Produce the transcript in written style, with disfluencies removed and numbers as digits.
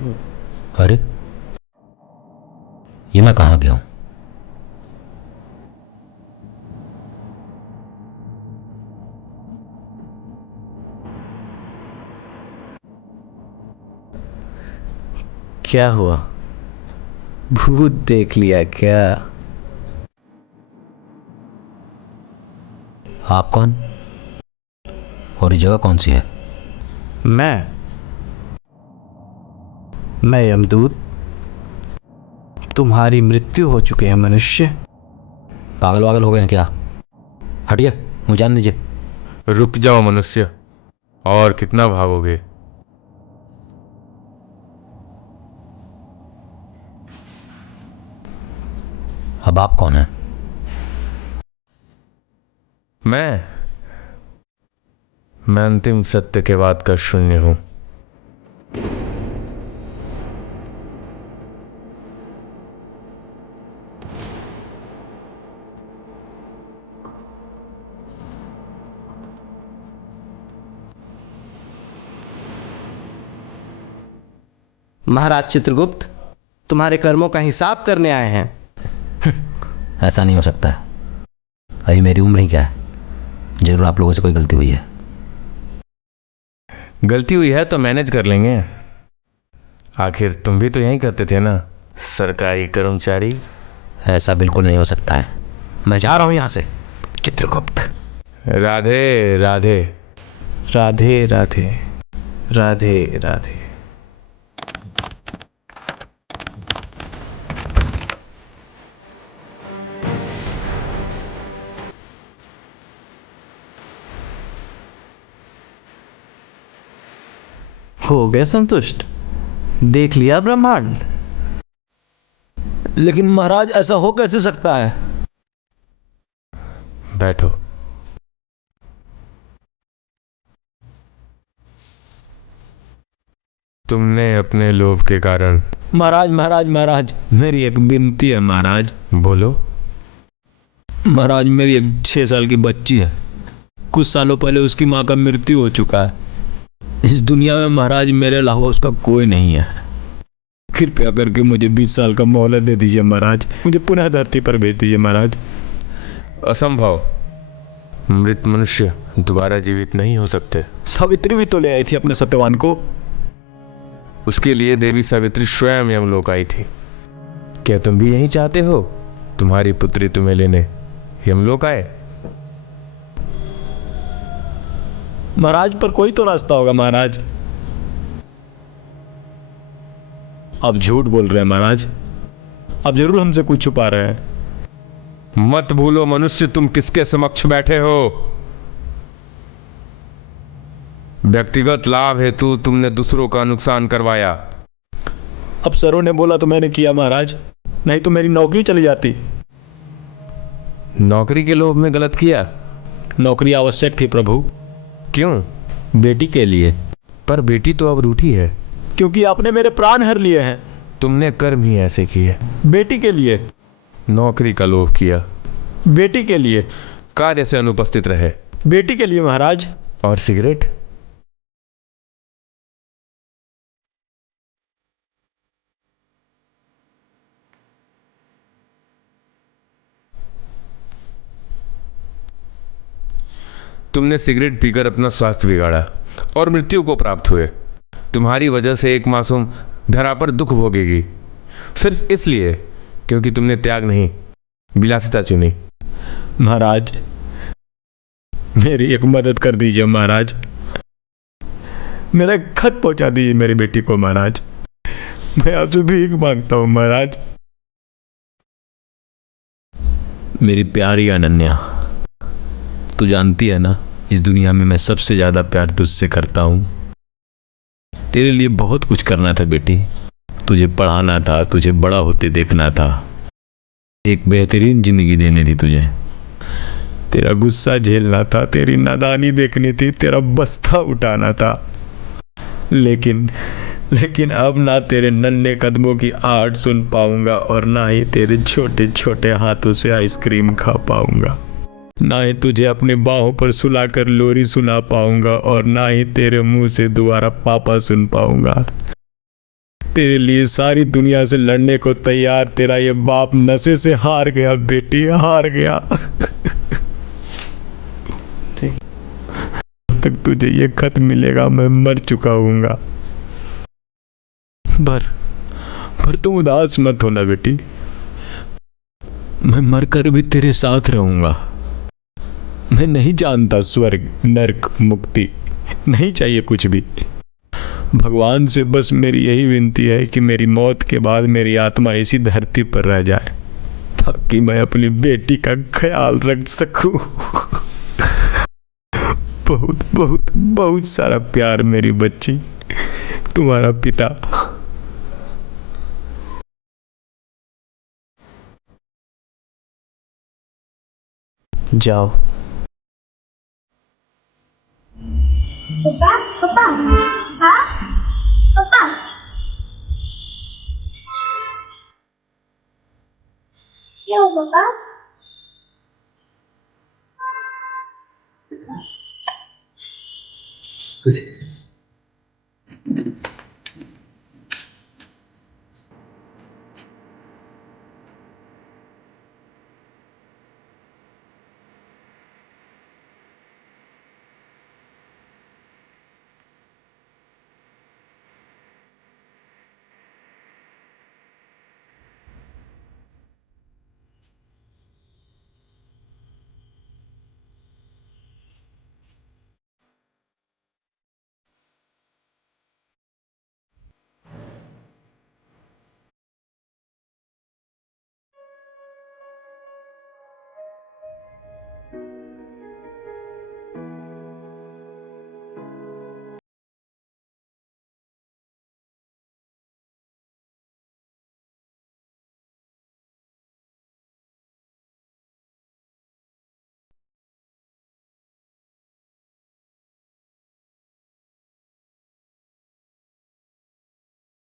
अरे, ये मैं कहाँ गया हूँ? क्या हुआ? भूत देख लिया क्या? आप कौन? और ये जगह कौन सी है? मैं यमदूत। तुम्हारी मृत्यु हो चुकी है मनुष्य। पागल वागल हो गए हैं क्या? हटिए, मुझे जान दीजिए। रुक जाओ मनुष्य, और कितना भागोगे? अब आप कौन हैं? मैं अंतिम सत्य के बाद का शून्य हूं। महाराज चित्रगुप्त, तुम्हारे कर्मों का हिसाब करने आए हैं। ऐसा नहीं हो सकता है। अभी मेरी उम्र ही क्या है? जरूर आप लोगों से कोई गलती हुई है। गलती हुई है तो मैनेज कर लेंगे। आखिर तुम भी तो यही करते थे ना, सरकारी कर्मचारी। ऐसा बिल्कुल नहीं हो सकता है। मैं जा रहा हूं यहां से, चित्रगुप्त। राधे राधे। राधे राधे। राधे राधे। हो गए संतुष्ट? देख लिया ब्रह्मांड? लेकिन महाराज, ऐसा हो कैसे सकता है? बैठो। तुमने अपने लोभ के कारण। महाराज महाराज महाराज, मेरी एक विनती है महाराज। बोलो। महाराज, मेरी एक 6 साल की बच्ची है। कुछ सालों पहले उसकी माँ का मृत्यु हो चुका है। इस दुनिया में महाराज मेरे अलावा उसका कोई नहीं है। कृपया करके मुझे 20 साल का मोहलत दे दीजिए महाराज। मुझे पुनः धरती पर भेज दीजिए महाराज। असंभव। मृत मनुष्य दोबारा जीवित नहीं हो सकते। सावित्री भी तो ले आई थी अपने सत्यवान को। उसके लिए देवी सावित्री स्वयं यमलोक आई थी। क्या तुम भी यही चाहते हो? तुम्हारी पुत्री तुम्हें लेने यमलोक आए? महाराज, पर कोई तो रास्ता होगा महाराज। आप झूठ बोल रहे हैं महाराज। आप जरूर हमसे कुछ छुपा रहे हैं। मत भूलो मनुष्य, तुम किसके समक्ष बैठे हो। व्यक्तिगत लाभ हेतु तुमने दूसरों का नुकसान करवाया। अब सरों ने बोला तो मैंने किया महाराज, नहीं तो मेरी नौकरी चली जाती। नौकरी के लोभ में गलत किया। नौकरी आवश्यक थी प्रभु। क्यों? बेटी के लिए। पर बेटी तो अब रूठी है। क्योंकि आपने मेरे प्राण हर लिए हैं। तुमने कर्म ही ऐसे किए। बेटी के लिए। नौकरी का लोभ किया। बेटी के लिए। कार्य से अनुपस्थित रहे। बेटी के लिए महाराज। और सिगरेट? तुमने सिगरेट पीकर अपना स्वास्थ्य बिगाड़ा और मृत्यु को प्राप्त हुए। तुम्हारी वजह से एक मासूम धरा पर दुख भोगेगी, सिर्फ इसलिए क्योंकि तुमने त्याग नहीं, विलासिता चुनी। महाराज, मेरी एक मदद कर दीजिए महाराज। मेरा एक खत पहुंचा दीजिए मेरी बेटी को महाराज। मैं आपसे भीख मांगता हूं महाराज। मेरी प्यारी अनन्या, तू जानती है ना, इस दुनिया में मैं सबसे ज्यादा प्यार तुझसे करता हूं। तेरे लिए बहुत कुछ करना था बेटी। तुझे पढ़ाना था, तुझे बड़ा होते देखना था, एक बेहतरीन जिंदगी देनी थी तुझे। तेरा गुस्सा झेलना था, तेरी नादानी देखनी थी, तेरा बस्ता उठाना था। लेकिन अब ना तेरे नन्हे कदमों की आहट सुन पाऊंगा और ना ही तेरे छोटे छोटे हाथों से आइसक्रीम खा पाऊंगा। ना ही तुझे अपने बाहों पर सुलाकर लोरी सुना पाऊंगा और ना ही तेरे मुंह से दोबारा पापा सुन पाऊंगा। तेरे लिए सारी दुनिया से लड़ने को तैयार तेरा ये बाप नशे से हार गया बेटी, हार गया। ठीक। जब तक तुझे ये खत मिलेगा मैं मर चुका हूँगा। पर तुम उदास मत होना बेटी, मैं मरकर भी तेरे साथ रहूंगा। मैं नहीं जानता स्वर्ग नरक मुक्ति, नहीं चाहिए कुछ भी। भगवान से बस मेरी यही विनती है कि मेरी मौत के बाद मेरी आत्मा इसी धरती पर रह जाए, ताकि मैं अपनी बेटी का ख्याल रख सकूं। बहुत बहुत बहुत सारा प्यार मेरी बच्ची, तुम्हारा पिता। जाओ। पापा पापा हाँ पापा क्यों पापा कुछ